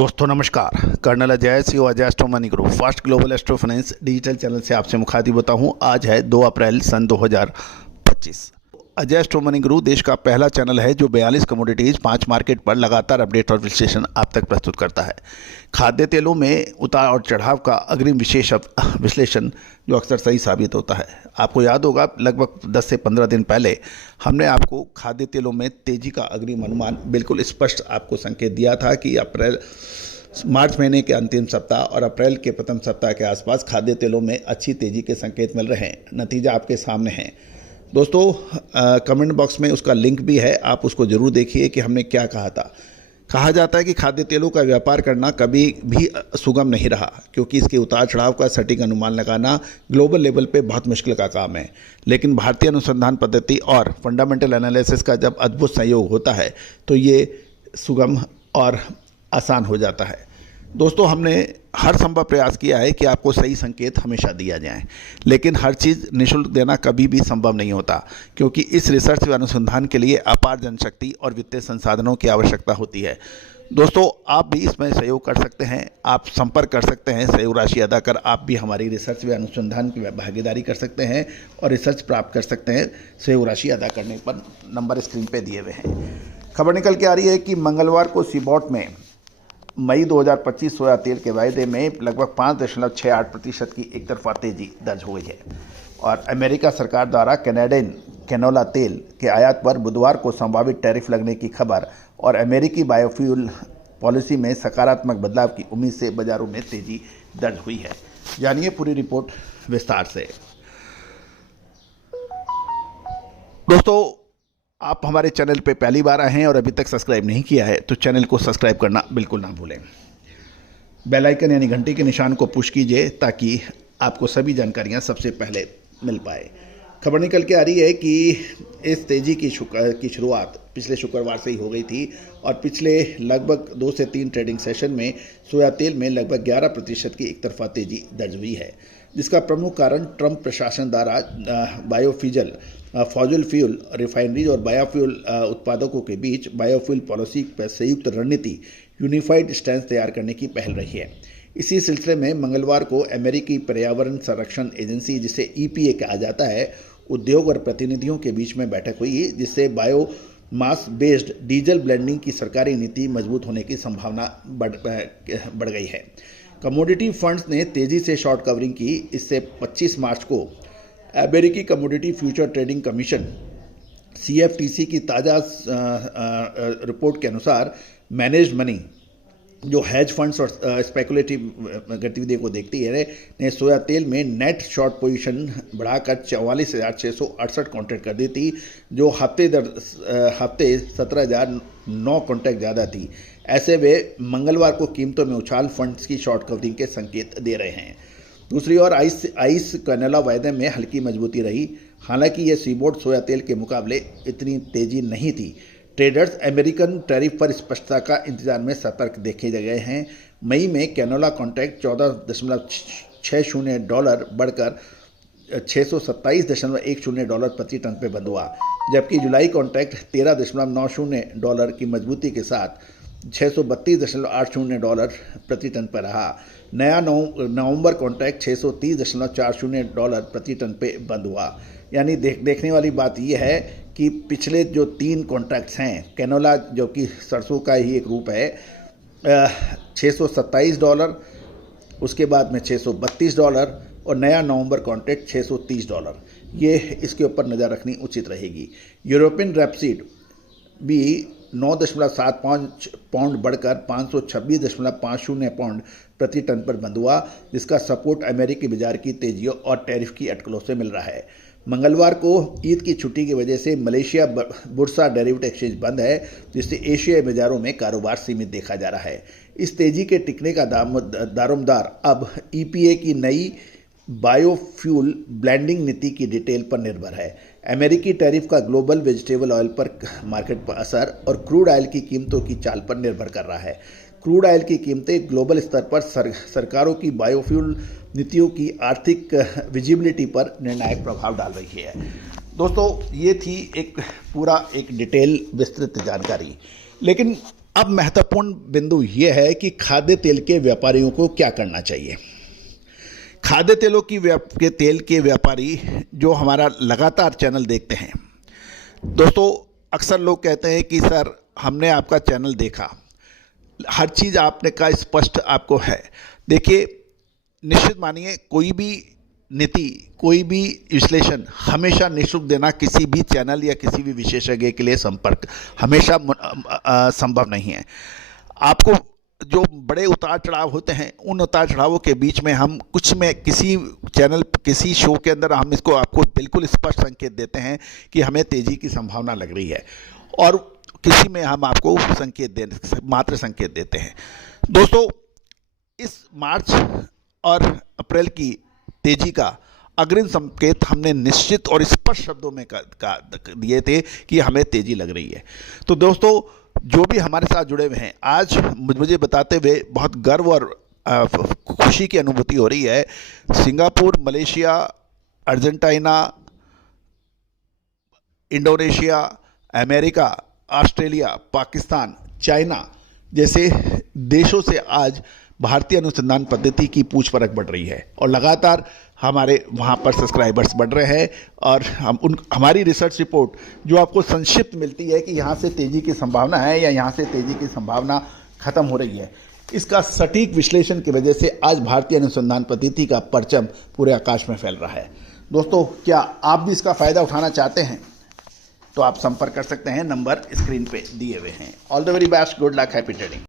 दोस्तों नमस्कार। Colonel Ajay C Ajay astro money group first global astro finance digital channel से आपसे मुखातिब होता हूं। आज है 2 अप्रैल सन 2025। अजय एस्ट्रो मनी ग्रुप देश का पहला चैनल है जो 42 कमोडिटीज 5 मार्केट पर लगातार अपडेट और विश्लेषण आप तक प्रस्तुत करता है। खाद्य तेलों में उतार और चढ़ाव का अग्रिम विशेष विश्लेषण जो अक्सर सही साबित होता है। आपको याद होगा लगभग 10 से 15 दिन पहले हमने आपको खाद्य तेलों में तेजी का अग्रिम अनुमान बिल्कुल स्पष्ट आपको संकेत दिया था कि मार्च महीने के अंतिम सप्ताह और अप्रैल के प्रथम सप्ताह के आसपास खाद्य तेलों में अच्छी तेजी के संकेत मिल रहे हैं। नतीजा आपके सामने है दोस्तों। कमेंट बॉक्स में उसका लिंक भी है, आप उसको जरूर देखिए कि हमने क्या कहा था। कहा जाता है कि खाद्य तेलों का व्यापार करना कभी भी सुगम नहीं रहा, क्योंकि इसके उतार चढ़ाव का सटीक अनुमान लगाना ग्लोबल लेवल पे बहुत मुश्किल का काम है। लेकिन भारतीय अनुसंधान पद्धति और फंडामेंटल एनालिसिस का जब अद्भुत संयोग होता है तो ये सुगम और आसान हो जाता है। दोस्तों, हमने हर संभव प्रयास किया है कि आपको सही संकेत हमेशा दिया जाए, लेकिन हर चीज़ निःशुल्क देना कभी भी संभव नहीं होता, क्योंकि इस रिसर्च व अनुसंधान के लिए अपार जनशक्ति और वित्तीय संसाधनों की आवश्यकता होती है। दोस्तों, आप भी इसमें सहयोग कर सकते हैं, आप संपर्क कर सकते हैं, सहयोग राशि अदा कर आप भी हमारी रिसर्च व अनुसंधान की भागीदारी कर सकते हैं और रिसर्च प्राप्त कर सकते हैं। सहयोग राशि अदा करने पर नंबर स्क्रीन पर दिए हुए हैं। खबर निकल के आ रही है कि मंगलवार को सीबॉट में मई 2025 सोया तेल के वायदे में लगभग 5.68% की एक तरफा तेजी दर्ज हुई है और अमेरिका सरकार द्वारा कैनेडियन कैनोला तेल के आयात पर बुधवार को संभावित टैरिफ लगने की खबर और अमेरिकी बायोफ्यूल पॉलिसी में सकारात्मक बदलाव की उम्मीद से बाजारों में तेजी दर्ज हुई है। जानिए पूरी रिपोर्ट विस्तार से। दोस्तों, आप हमारे चैनल पे पहली बार आए हैं और अभी तक सब्सक्राइब नहीं किया है तो चैनल को सब्सक्राइब करना बिल्कुल ना भूलें। बेल आइकन यानी घंटी के निशान को पुश कीजिए ताकि आपको सभी जानकारियां सबसे पहले मिल पाए। खबर निकल के आ रही है कि इस तेजी की शुरुआत पिछले शुक्रवार से ही हो गई थी और पिछले लगभग 2 से 3 ट्रेडिंग सेशन में सोया तेल में लगभग 11% की एक तरफा तेजी दर्ज हुई है, जिसका प्रमुख कारण ट्रंप प्रशासन द्वारा फॉसिल फ्यूल रिफाइनरीज और बायोफ्यूल उत्पादकों के बीच बायोफ्यूल पॉलिसी पर संयुक्त रणनीति यूनिफाइड स्टैंड तैयार करने की पहल रही है। इसी सिलसिले में मंगलवार को अमेरिकी पर्यावरण संरक्षण एजेंसी, जिसे EPA कहा जाता है, उद्योग और प्रतिनिधियों के बीच में बैठक हुई, जिससे बायो मास बेस्ड डीजल ब्लेंडिंग की सरकारी नीति मजबूत होने की संभावना बढ़ गई है। कमोडिटी फंड्स ने तेजी से शॉर्ट कवरिंग की। इससे 25 मार्च को अमेरिकी commodity future trading commission CFTC की ताज़ा रिपोर्ट के अनुसार मैनेज्ड मनी, जो हेज फंड्स और स्पेकुलेटिव गतिविधियों को देखती है, ने सोया तेल में नेट शॉर्ट पोजीशन बढ़ाकर 44,668 कॉन्ट्रैक्ट कर दी थी, जो हफ्ते 17,009 कॉन्ट्रैक्ट ज़्यादा थी। ऐसे वे मंगलवार को कीमतों में उछाल फंड्स की शॉर्ट कवरिंग के संकेत दे रहे हैं। दूसरी ओर आइस कैनोला वायदे में हल्की मजबूती रही। हालांकि ये सीबोट सोया तेल के मुकाबले इतनी तेजी नहीं थी। ट्रेडर्स अमेरिकन टैरिफ पर स्पष्टता का इंतजार में सतर्क देखे गए हैं। मई में कैनोला कॉन्ट्रैक्ट $14.60 बढ़कर $627.10 प्रति टन पे बंद हुआ, जबकि जुलाई कॉन्ट्रैक्ट $13.90 की मजबूती के साथ $632.80 प्रति टन पर रहा। नया नवंबर कॉन्ट्रैक्ट $630.40 प्रति टन पे बंद हुआ। यानी देखने वाली बात यह है कि पिछले जो 3 कॉन्ट्रैक्ट्स हैं, कैनोला जो कि सरसों का ही एक रूप है, $627, उसके बाद में $632 और नया नवंबर कॉन्ट्रैक्ट $630। ये इसके ऊपर नज़र रखनी उचित रहेगी। यूरोपियन रेपसीड भी 9.75 पाउंड बढ़कर 526.50 पाउंड प्रति टन पर बंद हुआ, जिसका सपोर्ट अमेरिकी बाजार की तेजियों और टैरिफ की अटकलों से मिल रहा है। मंगलवार को ईद की छुट्टी की वजह से मलेशिया बुर्सा डेरिवेटिव एक्सचेंज बंद है, जिससे एशियाई बाजारों में कारोबार सीमित देखा जा रहा है। इस तेजी के टिकने का दारोमदार अब EPA की नई बायोफ्यूल ब्लेंडिंग नीति की डिटेल पर निर्भर है। अमेरिकी टैरिफ का ग्लोबल वेजिटेबल ऑयल पर मार्केट पर असर और क्रूड ऑयल की कीमतों की चाल पर निर्भर कर रहा है। क्रूड ऑयल की कीमतें ग्लोबल स्तर पर सरकारों की बायोफ्यूल नीतियों की आर्थिक विजिबिलिटी पर निर्णायक प्रभाव डाल रही है। दोस्तों, ये थी एक पूरा डिटेल विस्तृत जानकारी। लेकिन अब महत्वपूर्ण बिंदु यह है कि खाद्य तेल के व्यापारियों को क्या करना चाहिए। खाद्य तेलों के तेल के व्यापारी जो हमारा लगातार चैनल देखते हैं, दोस्तों अक्सर लोग कहते हैं कि सर हमने आपका चैनल देखा, हर चीज़ आपने का स्पष्ट आपको है। देखिए, निश्चित मानिए कोई भी नीति, कोई भी विश्लेषण हमेशा निःशुल्क देना किसी भी चैनल या किसी भी विशेषज्ञ के लिए संपर्क हमेशा संभव नहीं है। आपको जो बड़े उतार चढ़ाव होते हैं, उन उतार चढ़ावों के बीच में हम कुछ में किसी चैनल, किसी शो के अंदर हम इसको आपको बिल्कुल स्पष्ट संकेत देते हैं कि हमें तेज़ी की संभावना लग रही है, और किसी में हम आपको मात्र संकेत देते हैं। दोस्तों, इस मार्च और अप्रैल की तेजी का अग्रिम संकेत हमने निश्चित और स्पष्ट शब्दों में दिए थे कि हमें तेजी लग रही है। तो दोस्तों, जो भी हमारे साथ जुड़े हुए हैं, आज मुझे बताते हुए बहुत गर्व और खुशी की अनुभूति हो रही है। Singapore, Malaysia, Argentina, Indonesia, America, Australia, Pakistan, China जैसे देशों से आज भारतीय अनुसंधान पद्धति की पूछ परख बढ़ रही है, और लगातार हमारे वहाँ पर सब्सक्राइबर्स बढ़ रहे हैं। और हमारी रिसर्च रिपोर्ट जो आपको संक्षिप्त मिलती है कि यहाँ से तेज़ी की संभावना है या यहाँ से तेज़ी की संभावना खत्म हो रही है, इसका सटीक विश्लेषण की वजह से आज भारतीय अनुसंधान पद्धति का परचम पूरे आकाश में फैल रहा है। दोस्तों, क्या आप भी इसका फ़ायदा उठाना चाहते हैं तो आप संपर्क कर सकते हैं, नंबर स्क्रीन पे दिए हुए हैं। All the very best, good luck, happy trading.